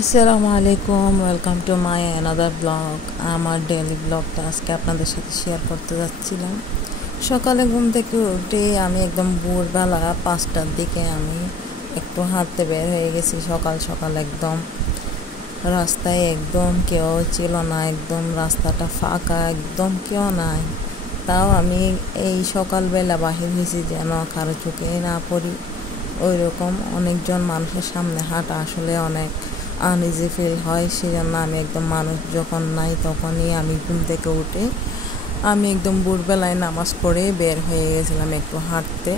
আসসালামু আলাইকুম, welcome to my another blog. আমার ডেইলি ব্লগটা আজকে আপনাদের সাথে শেয়ার করতে যাচ্ছিলাম। সকালে ঘুম থেকে উঠে আমি একদম ভোরবেলা 5টার দিকে আমি একটু হাঁটতে বের হয়ে গেছি। সকাল সকাল একদম রাস্তায় একদম কেউ ছিল না, একদম রাস্তাটা ফাঁকা, একদম কেউ নাই। তাও আমি এই সকালবেলা বাহির হয়েছি যেন কারো চোখে না পড়ি। ওই রকম অনেকজন মানুষের সামনে হাঁটা আসলে অনেক আনইজি ফিল হয়, সেজন্য আমি একদম মানুষ যখন নাই তখনই আমি ঘুম থেকে উঠে আমি একদম ভোরবেলায় নামাজ পড়ে বের হয়ে গেছিলাম একটু হাঁটতে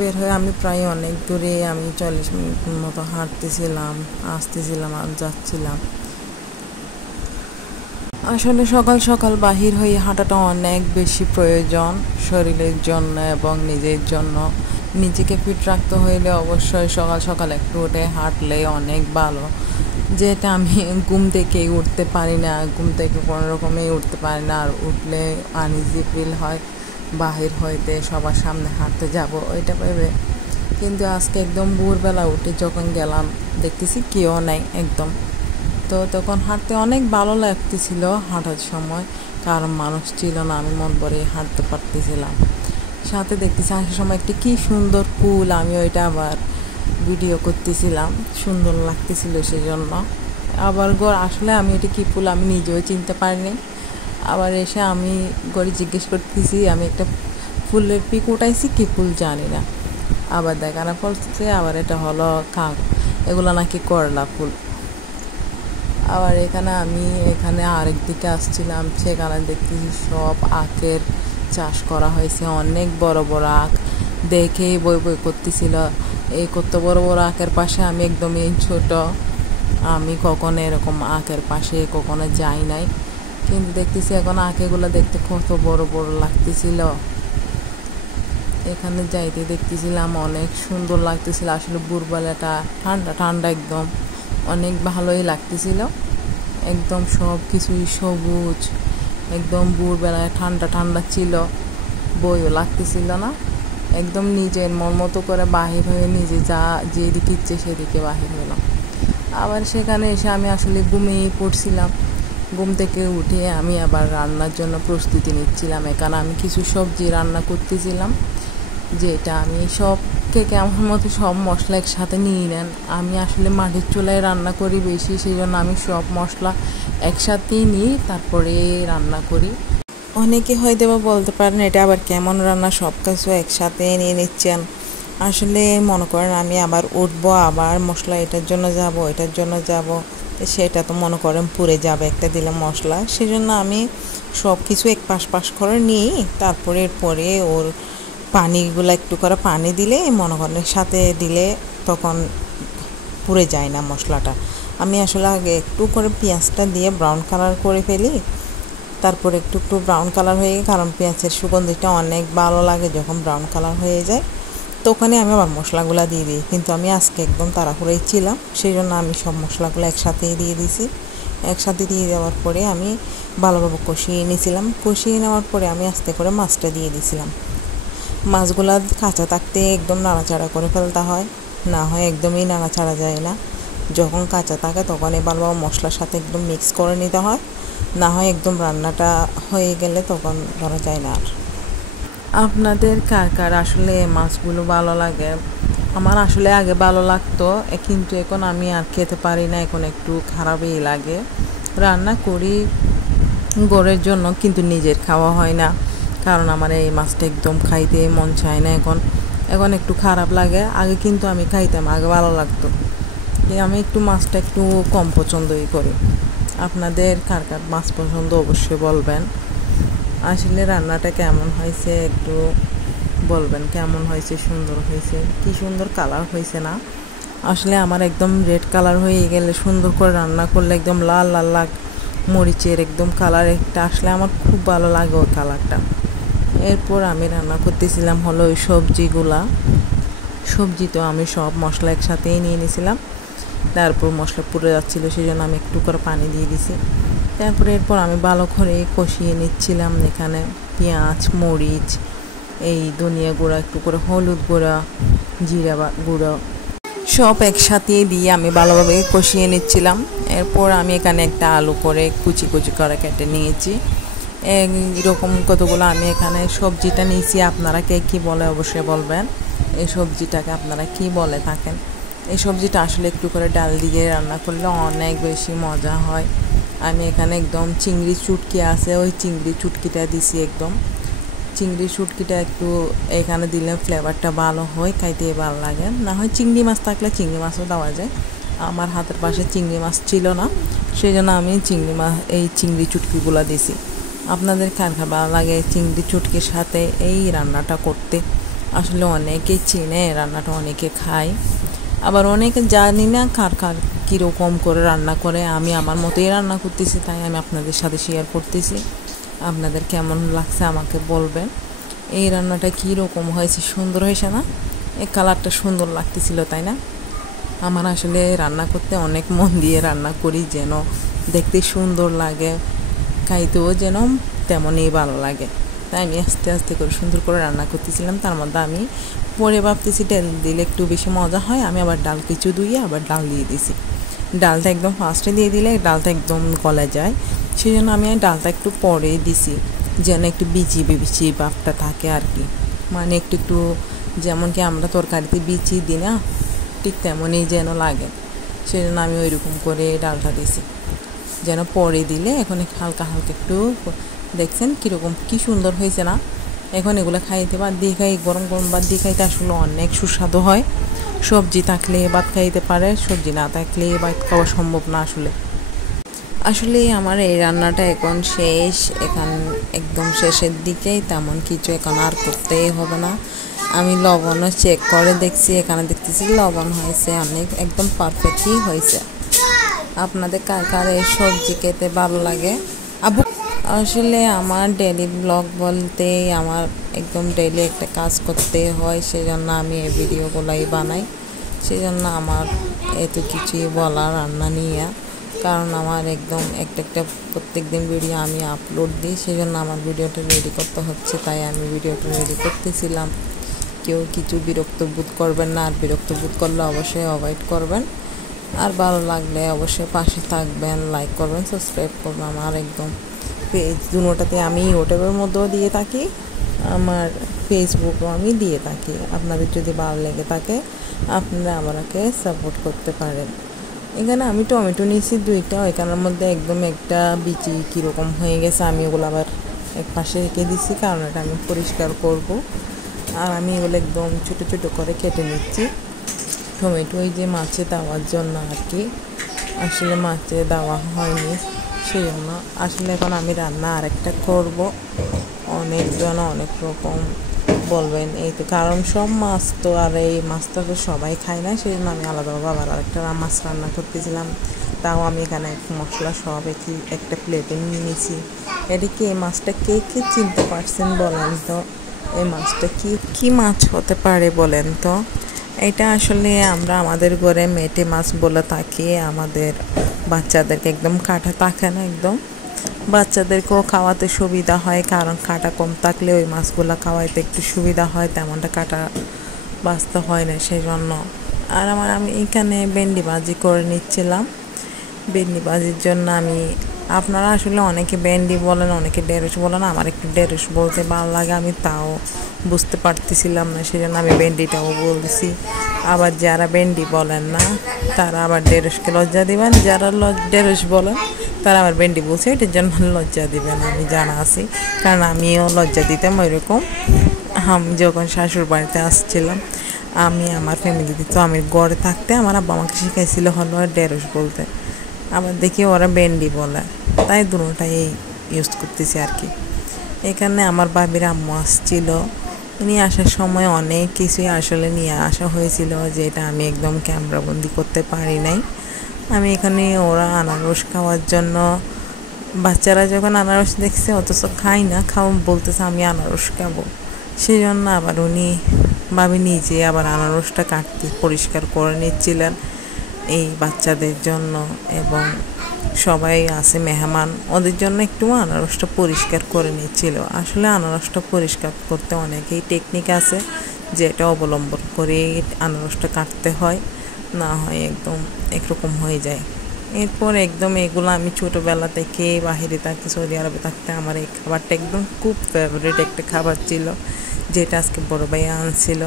বের হয়ে আমি প্রায় অনেক দূরে, আমি 40 মিনিট মতো হাঁটতেছিলাম, আসতেছিলাম আর যাচ্ছিলাম। আসলে সকাল সকাল বাহির হয়ে হাঁটাটা অনেক বেশি প্রয়োজন শরীরের জন্য এবং নিজের জন্য। নিজেকে ফিট রাখতে হইলে অবশ্যই সকাল সকাল একটু উঠে হাঁটলে অনেক ভালো। যেটা আমি ঘুম থেকেই উঠতে পারি না, ঘুম থেকে কোনো রকমেই উঠতে পারি না, আর উঠলে আনইজি ফিল হয় বাহির হইতে সবার সামনে হাঁটতে যাব ওইটা ভেবে। কিন্তু আজকে একদম ভোরবেলা উঠে যখন গেলাম দেখতেছি কেউ নাই একদম। তো তখন হাঁটতে অনেক ভালো লাগতেছিল হাঁটার সময়, কারণ মানুষ ছিল না, আমি মন ভরে হাঁটতে পারতেছিলাম। সাথে দেখতেছি আসার সময় একটি কি সুন্দর ফুল, আমি ওইটা আবার ভিডিও করতেছিলাম, সুন্দর লাগতেছিল সেজন্য। আবার আসলে আমি এটা কী ফুল আমি নিজেও চিনতে পারিনি। আবার এসে আমি গড়ি জিজ্ঞেস করতেছি, আমি একটা ফুলের পিক উঠাইছি, কী ফুল জানি না। আবার দেখানো পড়ছে আবার এটা হলো এগুলো নাকি করলা ফুল। আবার এখানে আরেক দিকে আসছিলাম, সেখানে দেখতেছি সব আখের চাষ করা হয়েছে, অনেক বড় বড় আখ দেখেই বই বই করতেছিল। এই কত বড় বড় আখের পাশে আমি একদমই ছোট, আমি কখনো এরকম আখের পাশে কখনো যাই নাই, কিন্তু দেখতেছি এখন আখেগুলো দেখতে কত বড় বড় লাগতেছিল। এখানে যাইতে দেখতেছিলাম অনেক সুন্দর লাগতেছিল। আসলে ভোরবেলাটা ঠান্ডা ঠান্ডা একদম অনেক ভালোই লাগতেছিল, একদম সব কিছুই সবুজ, একদম ভোরবেলায় ঠান্ডা ঠান্ডা ছিল, বইও লাগতেছিল না। একদম নিজের মন মতো করে বাহির হয়ে নিজে যেদিকে ইচ্ছে সেদিকে বাহির হলাম। আবার সেখানে এসে আমি আসলে ঘুমিয়ে পড়ছিলাম। ঘুম থেকে উঠে আমি আবার রান্নার জন্য প্রস্তুতি নিচ্ছিলাম। এখানে আমি কিছু সবজি রান্না করতেছিলাম, যেটা আমি কেকে আমার মতো সব মশলা একসাথে নিয়ে নেন। আমি আসলে মাটির চুলায় রান্না করি বেশি, সেই জন্য আমি সব মশলা একসাথেই নিই, তারপরে রান্না করি। অনেকে হয়তো বা বলতে পারেন এটা আবার কেমন রান্না, সব কিছু একসাথে নিয়ে নিচ্ছেন। আসলে মনে করেন আমি আবার উঠবো, আবার মশলা এটার জন্য যাব এটার জন্য যাব, সেটা তো মনে করেন পুড়ে যাবে একটা দিলে মশলা, সেজন্য আমি সব কিছু এক পাশ করে নিই। তারপরে এরপরে ওর পানিগুলো একটু করে পানি দিলে মনে করেন সাথে দিলে তখন পুড়ে যায় না মশলাটা। আমি আসলে আগে একটু করে পেঁয়াজটা দিয়ে ব্রাউন কালার করে ফেলি, তারপর একটু একটু ব্রাউন কালার হয়ে যায়, কারণ পেঁয়াজের সুগন্ধিটা অনেক ভালো লাগে যখন ব্রাউন কালার হয়ে যায়। তো ওখানে আমি আবার মশলাগুলো দিয়ে দিই, কিন্তু আমি আজকে একদম তাড়াহুড়োই ছিলাম, সেই জন্য আমি সব মশলাগুলো একসাথেই দিয়ে দিয়েছি। একসাথে দিয়ে দেওয়ার পরে আমি ভালোভাবে কষিয়ে নিয়েছিলাম। কষিয়ে নেওয়ার পরে আমি আস্তে করে মাছটা দিয়ে দিয়েছিলাম। মাছগুলা কাঁচা থাকতে একদম নাড়াচাড়া করে ফেলতে হয়, না হয় একদমই নাড়াচাড়া যায় না। যখন কাঁচা থাকে তখন ভালোভাবে মশলার সাথে একদম মিক্স করে নিতে হয়, না হয় একদম রান্নাটা হয়ে গেলে তখন ধরা যায় না। আর আপনাদের কার কার আসলে মাছগুলো ভালো লাগে? আমার আসলে আগে ভালো লাগতো, কিন্তু এখন আমি আর খেতে পারি না, এখন একটু খারাপই লাগে। রান্না করি ঘরের জন্য, কিন্তু নিজের খাওয়া হয় না, কারণ আমার এই মাছটা একদম খাইতে মন চায় না এখন একটু খারাপ লাগে। আগে কিন্তু আমি খাইতাম, আগে ভালো লাগতো। আমি একটু মাছটা একটু কম পছন্দই করি। আপনাদের কার কার মাছ পছন্দ অবশ্যই বলবেন। আসলে রান্নাটা কেমন হয়েছে একটু বলবেন, কেমন হয়েছে, সুন্দর হয়েছে, কি সুন্দর কালার হয়েছে না? আসলে আমার একদম রেড কালার হয়ে গেলে সুন্দর করে রান্না করলে একদম লাল লাল মরিচের একদম কালার একটা আসলে আমার খুব ভালো লাগে ওই কালারটা। এরপর আমি রান্না করতেছিলাম হলো ওই সবজি তো আমি সব মশলা একসাথেই নিয়ে নিয়েছিলাম। তারপর মশলা পুড়ে যাচ্ছিলো, সেই জন্য আমি একটু করে পানি দিয়ে দিছি। এরপর আমি ভালো করে কষিয়ে নিচ্ছিলাম। এখানে পেঁয়াজ, মরিচ, এই ধনিয়া গুঁড়া, একটু করে হলুদ গুঁড়া, জিরা গুঁড়ো সব একসাথে দিয়ে আমি ভালোভাবে কষিয়ে নিচ্ছিলাম। এরপর আমি এখানে একটা আলু করে কুচি কুচি করে কেটে নিয়েছি। এরকম কতগুলো আমি এখানে সবজিটা নিয়েছি। আপনারা কে কী বলে অবশ্যই বলবেন, এই সবজিটাকে আপনারা কি বলে থাকেন। এই সবজিটা আসলে একটু করে ডাল দিয়ে রান্না করলে অনেক বেশি মজা হয়। আমি এখানে একদম চিংড়ি চুটকি আছে, ওই চিংড়ি চুটকিটা দিছি। একদম চিংড়ি চুটকিটা একটু এখানে দিলে ফ্লেভারটা ভালো হয়, খাইতে ভালো লাগে। না হয় চিংড়ি মাছ থাকলে চিংড়ি মাছও দেওয়া যায়। আমার হাতের পাশে চিংড়ি মাছ ছিল না, সেই জন্য আমি এই চিংড়ি চুটকিগুলো দিছি। আপনাদের কার কার ভালো লাগে চিংড়ি চুটকির সাথে এই রান্নাটা করতে? আসলে অনেকে চিনে রান্নাটা, অনেকে খায়, আবার অনেকে জানি না কার কার কীরকম করে রান্না করে। আমি আমার মতোই রান্না করতেছি, তাই আমি আপনাদের সাথে শেয়ার করতেছি। আপনাদের কেমন লাগছে আমাকে বলবেন। এই রান্নাটা কীরকম হয়েছে, সুন্দর হয়েছে না? এই কালারটা সুন্দর লাগতেছিল, তাই না? আমার আসলে রান্না করতে অনেক মন দিয়ে রান্না করি, যেন দেখতে সুন্দর লাগে, খাইতেও যেন তেমনই ভালো লাগে। তাই আমি আস্তে আস্তে করে সুন্দর করে রান্না করতেছিলাম। তার মধ্যে আমি পরে ভাবতেছি ডাল দিলে একটু বেশি মজা হয়, আমি আবার ডাল কিছু ধুয়ে আবার ডাল দিয়ে দিছি। ডালটা একদম ফার্স্টে দিয়ে দিলে ডালটা একদম গলে যায়, সেই জন্য আমি ডালটা একটু পরে দিছি, যেন একটু বিচি বিচি ভাবটা থাকে আর কি। মানে একটু একটু যেমন কি আমরা তরকারিতে বিচি দিই না, ঠিক তেমনই যেন লাগে, সেই জন্য আমি ওইরকম করে ডালটা দিছি, যেন পরে দিলে এখন হালকা হালকা একটু দেখছেন কীরকম কী সুন্দর হয়েছে না? এখন এগুলো খাইতে ভাত দিয়ে খাই, গরম গরম ভাত দিয়ে খাইতে আসলে অনেক সুস্বাদু হয়। সবজি থাকলে ভাত খাইতে পারে, সবজি না থাকলে ভাত খাওয়া সম্ভব না। আসলে আমার এই রান্নাটা এখন শেষ, এখন একদম শেষের দিকেই, তেমন কিছু এখন আর করতেই হবে না। আমি লবণও চেক করে দেখছি, এখানে দেখতেছি লবণ হয়েছে অনেক, একদম পারফেক্টই হয়েছে। আপনাদের কার কার এই সবজি খেতে ভালো লাগে? আসলে আমার ডেইলি ব্লগ বলতে আমার একদম ডেইলি একটা কাজ করতে হয়, সেই জন্য আমি এই ভিডিওগুলোই বানাই। সেই জন্য আমার এত কিছুই বলা রান্না নিয়ে, কারণ আমার একদম একটা একটা প্রত্যেক দিন ভিডিও আমি আপলোড দিই, সেই জন্য আমার ভিডিওটা রেডি করতে হচ্ছে, তাই আমি ভিডিওটা রেডি করতেছিলাম। কেউ কিছু বিরক্ত বোধ করবেন না, আর বিরক্ত বোধ করলে অবশ্যই অ্যাভয়েড করবেন। আর ভালো লাগলে অবশ্যই পাশে থাকবেন, লাইক করবেন, সাবস্ক্রাইব করবেন। আমার একদম পেজ দুটোটাতে আমি ইউটিউবের মধ্যেও দিয়ে থাকি, আমার ফেসবুকও আমি দিয়ে থাকি। আপনাদের যদি ভালো লেগে থাকে আপনারা আমাকে সাপোর্ট করতে পারেন। এখানে আমি টমেটো নিয়েছি 2টা, ওইখানের মধ্যে একদম একটা বিচি কীরকম হয়ে গেছে, আমি ওগুলো আবার এক পাশে রেখে দিচ্ছি, কারণ এটা আমি পরিষ্কার করব। আর আমি এগুলো একদম ছোটো ছোটো করে কেটে নিচ্ছি। টমেটো ওই যে মাছে দেওয়ার জন্য আর কি, আসলে মাছে দেওয়া হয়নি, সেই জন্য। আসলে এখন আমি রান্না আরেকটা করব, অনেকজন অনেক রকম বলবেন এই তো, কারণ সব মাছ তো আর এই মাছটা তো সবাই খায় না, সেই জন্য আমি আলাদাভাবে আবার আরেকটা মাছ রান্না করতেছিলাম। তাও আমি এখানে মশলা সব একটা প্লেটে নিয়ে নিয়েছি। এদিকে এই মাছটা কে কে চিনতে পারছেন বলেন তো? এই মাছটা কি মাছ হতে পারে বলেন তো? এটা আসলে আমরা আমাদের ঘরে মেটে মাছ বলে থাকি। আমাদের বাচ্চাদেরকে একদম কাঁটা থাকে না, একদম বাচ্চাদেরকেও খাওয়াতে সুবিধা হয়, কারণ কাঁটা কম থাকলে ওই মাছগুলো খাওয়াইতে একটু সুবিধা হয়, তেমনটা কাঁটা বাঁচতে হয় না, সেই জন্য। আর আমি এখানে ভেন্ডি ভাজি করে নিচ্ছিলাম। ভেন্ডি ভাজির জন্য আপনারা আসলে অনেকে ভেন্ডি বলেন, অনেকে ঢেঁড়স বলেন, আমার একটু ঢেঁড়স বলতে ভালো লাগে, আমি তাও বুঝতে পারতেছিলাম না, সেই জন্য আমি ভেন্ডিটাও বলছি। আবার যারা ভেন্ডি বলেন না তারা আবার ঢেঁড়সকে লজ্জা দিবেন, যারা ঢেঁড়স বলেন তারা আবার ভেন্ডি বলছে, এটার জন্য লজ্জা দিবেন, আমি জানা আছি, কারণ আমিও লজ্জা দিতাম ওইরকম। আমি যখন শাশুড় বাড়িতে আসছিলাম, আমি আমার ফ্যামিলিতে তো আমি ঘরে থাকতে আমার আব্বা আমাকে শিখাইছিল হলো ঢেঁড়স বলতে, আবার দেখি ওরা ভেন্ডি বলে, তাই দুটোটাই ইউজ করতেছি আর কি। এখানে আমার বাবির আম্মু আসছিল, উনি আসার সময় অনেক কিছুই আসলে নিয়ে আসা হয়েছিল, যেটা আমি একদম ক্যামেরাবন্দি করতে পারি নাই। আমি এখানে ওরা আনারস খাওয়ার জন্য, বাচ্চারা যখন আনারস দেখছে অথচ খাই না, বলতেছে আমি আনারস খাবো, সেই জন্য আবার ভাবি নিজে আবার আনারসটা কাটতে পরিষ্কার করে নিচ্ছিলেন এই বাচ্চাদের জন্য, এবং সবাই আছে মেহমান, ওদের জন্য একটু আনারসটা পরিষ্কার করে নিচ্ছিল। আসলে আনারসটা পরিষ্কার করতে অনেকেই টেকনিক আছে, যেটা অবলম্বন করে আনারসটা কাটতে হয়। না হয় একদম একরকম হয়ে যায়। এরপর একদম এগুলো আমি ছোটোবেলা থেকে বাহিরে থাকতে, সৌদি আরবে থাকতে আমার এই খাবারটা একদম খুব ফেভারিট একটা খাবার ছিল, যেটা আজকে বড় ভাইয়া আনছিল।